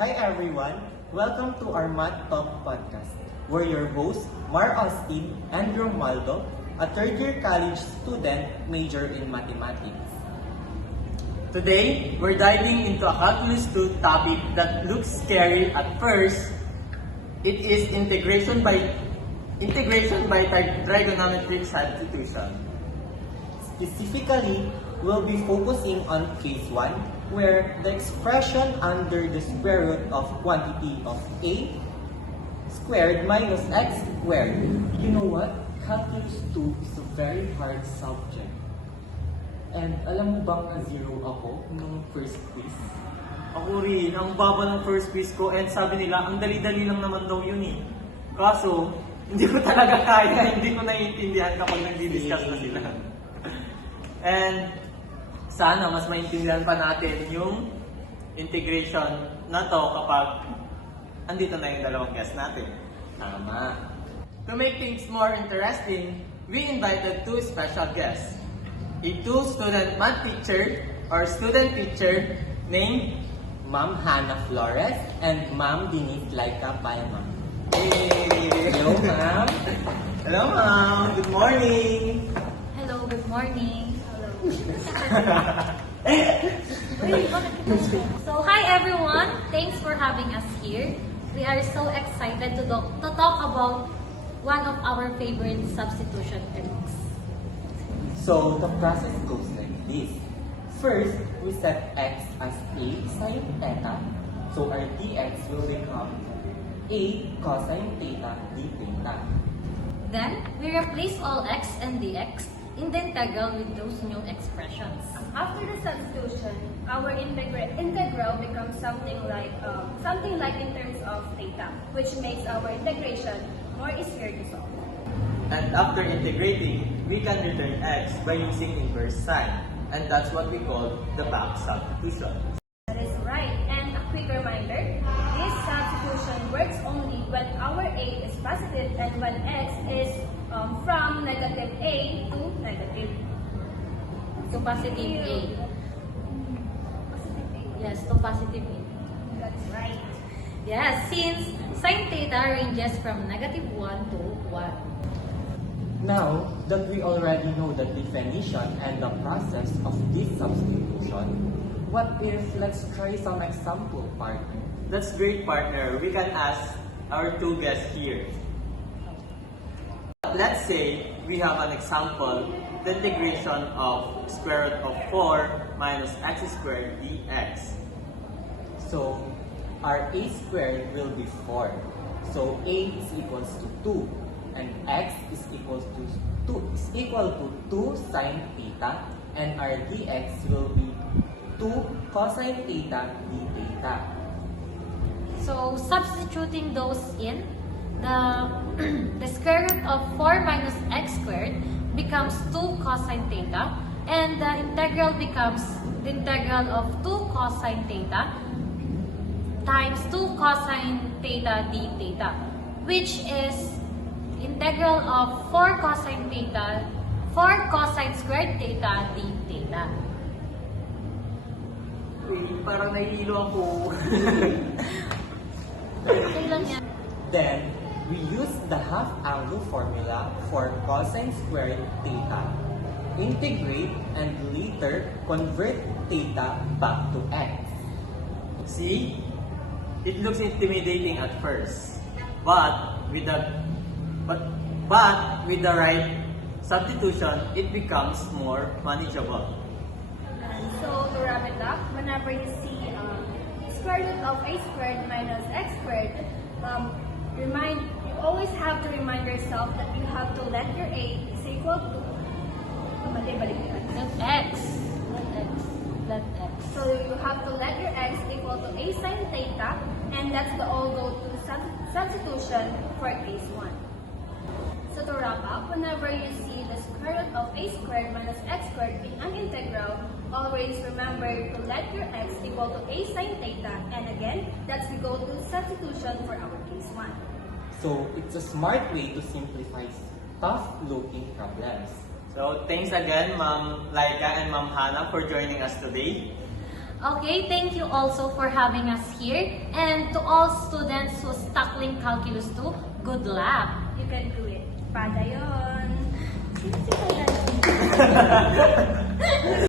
Hi everyone! Welcome to our Math Talk podcast. We're your hosts, Mar Austin and Romualdo, a third-year college student major in mathematics. Today, we're diving into a Calculus 2 topic that looks scary at first. It is integration by trigonometric substitution. Specifically, we'll be focusing on case 1, where the expression under the square root of quantity of a squared minus x squared. You know what? Calculus 2 is a very hard subject. And alam mo bang na-zero ako nung first quiz? Ako rin, ang baba ng first quiz ko and sabi nila, ang dali-dali lang naman daw yun eh. Kaso, hindi ko talaga kaya, hindi ko naiintindihan kapag nagdi-discuss na sila. And sana mas maintindihan pa natin yung integration na to kapag andito na yung dalawang guests natin. Tama. To make things more interesting, we invited two special guests. A two-student math teacher or student teacher named Ma'am Hannah Flores and Ma'am Denise Laika Palma. Hello, ma'am. Hello, ma'am. Good morning. Hello, good morning. So, hi everyone. Thanks for having us here. We are so excited to talk about one of our favorite substitution techniques. So the process goes like this. First, we set x as a sine theta. So our dx will become a cosine theta d theta. Then, we replace all x and dx in the integral with those new expressions. After the substitution, our integral becomes something like in terms of theta, which makes our integration more easier to solve. And after integrating, we can return x by using inverse sign. And that's what we call the back substitution. That is right. And a quick reminder, this substitution works only when our a is positive and when x is from negative a to negative. To positive a. Positive a. Yes, to positive a. That's right. Yes, since sine theta ranges from negative 1 to 1. Now that we already know the definition and the process of this substitution, what if let's try some example part? That's great, partner. We can ask our two guests here. Let's say we have an example, the integration of square root of 4 minus x squared dx. So our a squared will be 4. So a is equals to 2 and x is equal to 2 sine theta and our dx will be 2 cosine theta d theta. So, substituting those in, the square root of 4 minus x squared becomes 2 cosine theta, and the integral becomes the integral of 2 cosine theta times 2 cosine theta d theta, which is integral of 4 cosine theta, 4 cosine squared theta d theta. Wait, parang nahihilo ako. Okay lang yan. Then we use the half angle formula for cosine squared theta. Integrate and later convert theta back to x. See? It looks intimidating at first. But with the right substitution, it becomes more manageable. So to wrap it up, whenever you see square root of a squared minus x squared, you always have to remind yourself that you have to let your a is equal to Let x. Let x. So you have to let your x equal to a sine theta, and that's the all go to substitution for case 1. So to wrap up, whenever you see the square root of a squared minus x squared in an integral, always remember to let your x equal to a sine theta, and again, that's the go to substitution for our case 1. So it's a smart way to simplify tough-looking problems. So thanks again, Ma'am Laika and Ma'am Hannah for joining us today. Okay, thank you also for having us here. And to all students who's tackling Calculus 2, good luck! You can do it. Pada yun. Sino si Pada yun?